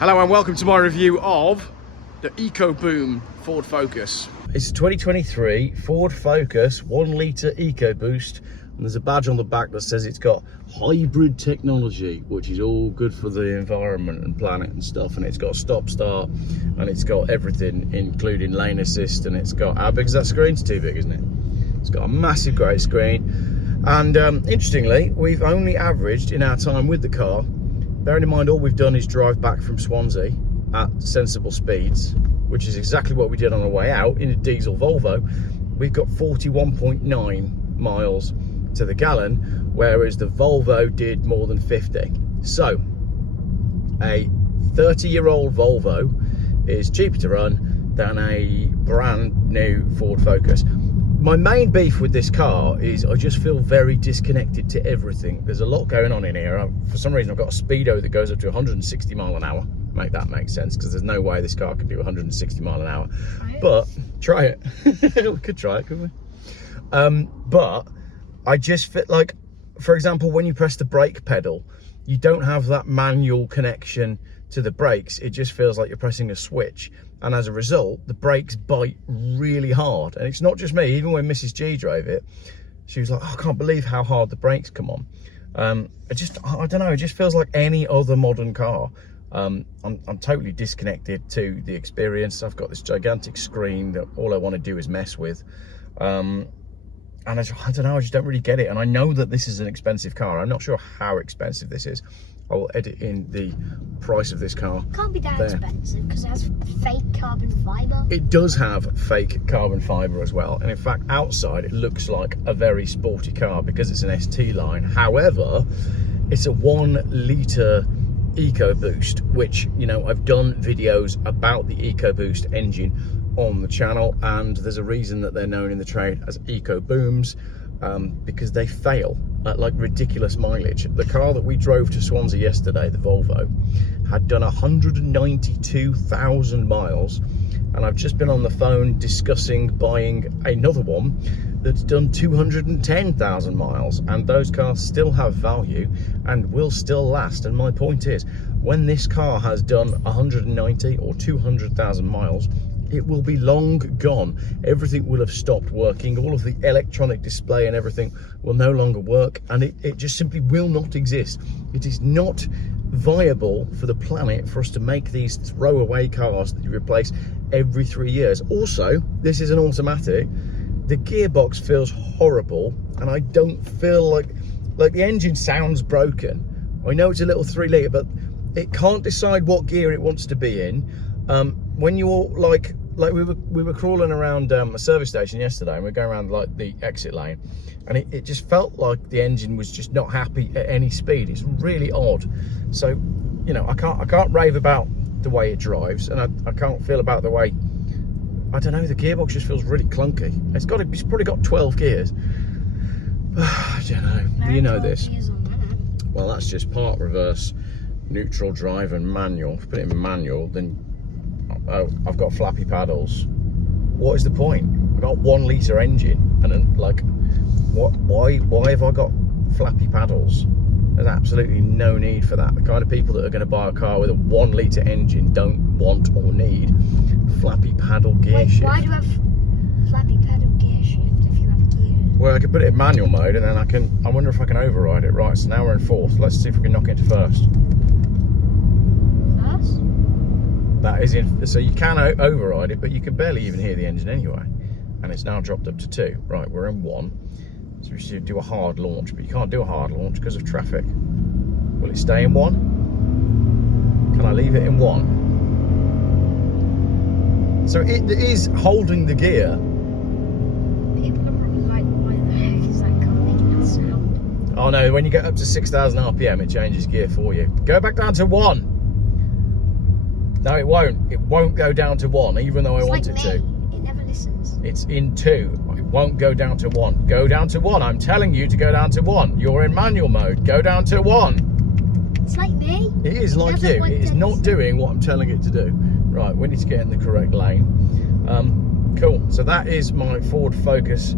Hello and welcome to my review of the EcoBoost Ford Focus. It's a 2023 Ford Focus 1 litre EcoBoost, and there's a badge on the back that says it's got hybrid technology, which is all good for the environment and planet and stuff, and it's got stop start and it's got everything including lane assist, and it's got, how big is that screen? It's too big, isn't it? It's got a massive great screen, and interestingly we've only averaged in our time with the car, bearing in mind all we've done is drive back from Swansea at sensible speeds, which is exactly what we did on our way out in a diesel Volvo, we've got 41.9 miles to the gallon, whereas the Volvo did more than 50. So a 30-year-old Volvo is cheaper to run than a brand new Ford Focus. My main beef with this car is I just feel very disconnected to everything. There's a lot going on in here. For some reason I've got a speedo that goes up to 160 mile an hour. Make that make sense, because there's no way this car could do 160 mile an hour. But try it. We could try it, couldn't we? But I just feel like, for example, when you press the brake pedal, you don't have that manual connection to the brakes. It just feels like you're pressing a switch, and as a result the brakes bite really hard. And it's not just me, even when Mrs. G drove it, she was like, oh, I can't believe how hard the brakes come on. I don't know, it just feels like any other modern car. I'm totally disconnected to the experience. I've got this gigantic screen that all I want to do is mess with, and I don't know, I just don't really get it. And I know that this is an expensive car. I'm not sure how expensive this is. I will edit in the price of this car. Can't be that expensive because it has fake carbon fibre. It does have fake carbon fibre as well, and in fact outside it looks like a very sporty car because it's an ST line. However, it's a 1 litre EcoBoost, which, you know, I've done videos about the EcoBoost engine on the channel, and there's a reason that they're known in the trade as EcoBooms, because they fail at like ridiculous mileage. The car that we drove to Swansea yesterday, the Volvo, had done 192,000 miles, and I've just been on the phone discussing buying another one that's done 210,000 miles, and those cars still have value and will still last. And my point is, when this car has done 190 or 200,000 miles, it will be long gone. Everything will have stopped working. All of the electronic display and everything will no longer work, and it just simply will not exist. It is not viable for the planet for us to make these throwaway cars that you replace every 3 years. Also, this is an automatic. The gearbox feels horrible, and I don't feel like the engine sounds broken. I know it's a little 3 litre, but it can't decide what gear it wants to be in. When you're like we were crawling around a service station yesterday, and we we're going around like the exit lane, and it just felt like the engine was just not happy at any speed. It's really odd. So, you know, I can't rave about the way it drives, and I can't feel about the way, I don't know, the gearbox just feels really clunky. It's probably got 12 gears. I don't know. You know this. Well, that's just park, reverse, neutral, drive, and manual. If I put it in manual, then I've got flappy paddles. What is the point? I've got 1 litre engine, and then, like, why have I got flappy paddles? There's absolutely no need for that. The kind of people that are going to buy a car with a 1 litre engine don't want or need flappy paddle gear shift. Why do you have flappy paddle gear shift if you have a gear? Well, I could put it in manual mode, and then I wonder if I can override it. Right, so now we're in 4th. Let's see if we can knock it into 1st. That is in, so you can override it, but you can barely even hear the engine anyway. And it's now dropped up to 2. Right, we're in 1. So we should do a hard launch, but you can't do a hard launch because of traffic. Will it stay in 1? Can I leave it in 1? So it is holding the gear. People are probably like, why the heck is that car making that sound? Oh no, when you get up to 6,000 RPM, it changes gear for you. Go back down to 1. No, it won't. It won't go down to 1, even though I want it to. It never listens. It's in 2. It won't go down to 1. Go down to 1. I'm telling you to go down to 1. You're in manual mode. Go down to 1. It's like me. It is like you. It is not doing what I'm telling it to do. Right, we need to get in the correct lane. Cool. So that is my Ford Focus.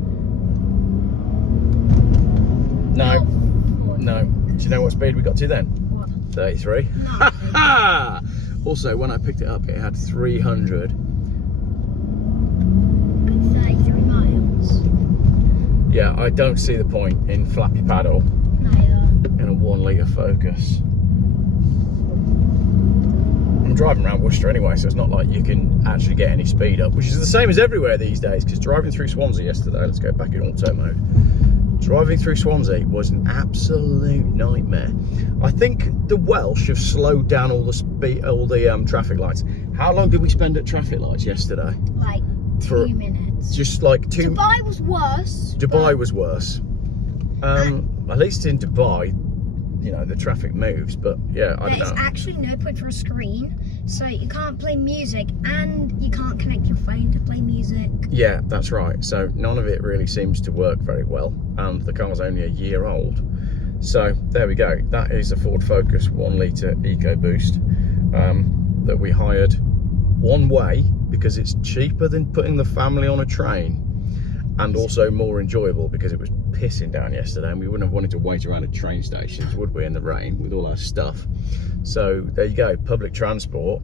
No. Do you know what speed we got to then? What? 33. No. Also, when I picked it up, it had 333 miles. Yeah, I don't see the point in flappy paddle in a 1 litre Focus. I'm driving around Worcester anyway, so it's not like you can actually get any speed up, which is the same as everywhere these days, because driving through Swansea yesterday, let's go back in auto mode. Driving through Swansea was an absolute nightmare. I think the Welsh have slowed down all the speed, all the traffic lights. How long did we spend at traffic lights yesterday? Like 2 minutes. Just like 2. Dubai was worse. Dubai was worse. At least in Dubai, you know, the traffic moves, but yeah, I don't know. There's actually no point for a screen, so you can't play music and you can't connect your phone to play music. Yeah, that's right. So none of it really seems to work very well, and the car's only a year old. So there we go. That is a Ford Focus 1 litre EcoBoost that we hired one way because it's cheaper than putting the family on a train, and also more enjoyable because it was pissing down yesterday and we wouldn't have wanted to wait around at train stations, would we, in the rain with all our stuff. So there you go, public transport.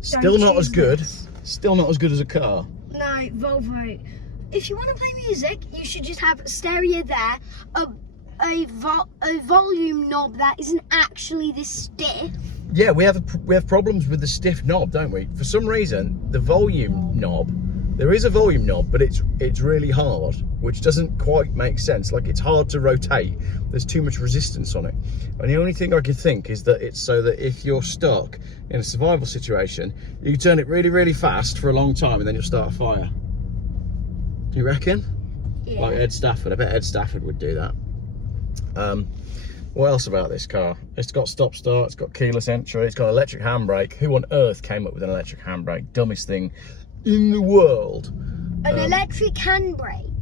Still not as good. Still not as good as a car. No, Volvo. If you want to play music, you should just have a stereo there, a volume knob that isn't actually this stiff. Yeah, we have problems with the stiff knob, don't we? For some reason, the volume knob, there is a volume knob, but it's really hard, which doesn't quite make sense. Like, it's hard to rotate. There's too much resistance on it. And the only thing I could think is that it's so that if you're stuck in a survival situation, you can turn it really, really fast for a long time and then you'll start a fire. Do you reckon? Yeah. Like Ed Stafford. I bet Ed Stafford would do that. What else about this car? It's got stop start, it's got keyless entry, it's got electric handbrake. Who on earth came up with an electric handbrake? Dumbest thing in the world. An electric handbrake?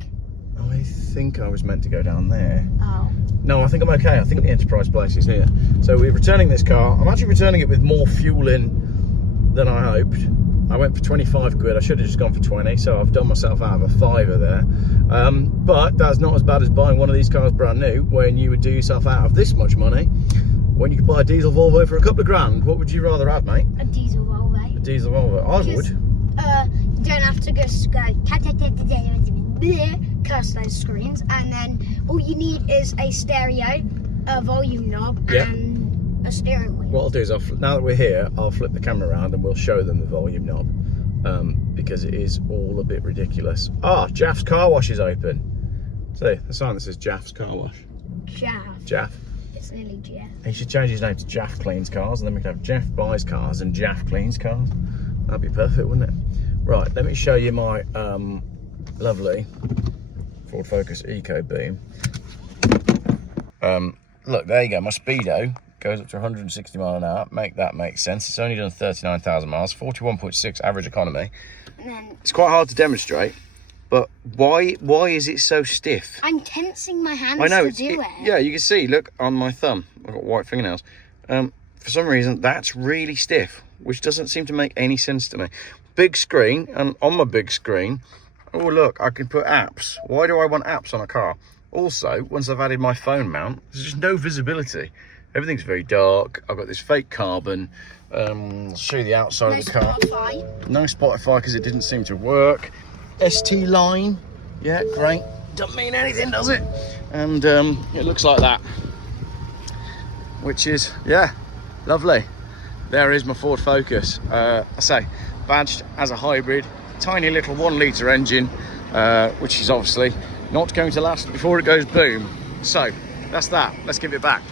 I think I was meant to go down there. Oh. No, I think I'm okay. I think the Enterprise place is here. So we're returning this car. I'm actually returning it with more fuel in than I hoped. I went for 25 quid. I should have just gone for 20, so I've done myself out of a fiver there. But that's not as bad as buying one of these cars brand new, when you would do yourself out of this much money, when you could buy a diesel Volvo for a couple of grand. What would you rather have, mate? A diesel Volvo. A diesel Volvo. I would. You don't have to curse those screens, and then all you need is a stereo, a volume knob, and a steering wheel. What I'll do is, now that we're here, I'll flip the camera around and we'll show them the volume knob, because it is all a bit ridiculous. Ah, Geoff's car wash is open. See, the sign that says Geoff's car wash. Geoff. It's nearly Geoff. He should change his name to Geoff Cleans Cars, and then we could have Geoff Buys Cars and Geoff Cleans Cars. That'd be perfect, wouldn't it? Right, let me show you my lovely Ford Focus EcoBoom. Look, there you go, my speedo goes up to 160 mile an hour. Make that make sense. It's only done 39,000 miles, 41.6 average economy. And then it's quite hard to demonstrate, but why is it so stiff? I'm tensing my hands to do it. Yeah, you can see, look, on my thumb, I've got white fingernails. For some reason, that's really stiff, which doesn't seem to make any sense to me. Big screen, and on my big screen, oh look, I can put apps. Why do I want apps on a car? Also, once I've added my phone mount, there's just no visibility. Everything's very dark. I've got this fake carbon. I'll show you the outside of the car. Spotify. No Spotify because it didn't seem to work. ST Line, yeah, great. Doesn't mean anything, does it? And it looks like that, which is, yeah, lovely. There is my Ford Focus. I say, badged as a hybrid, tiny little 1 litre engine, which is obviously not going to last before it goes boom. So that's that. Let's give it back.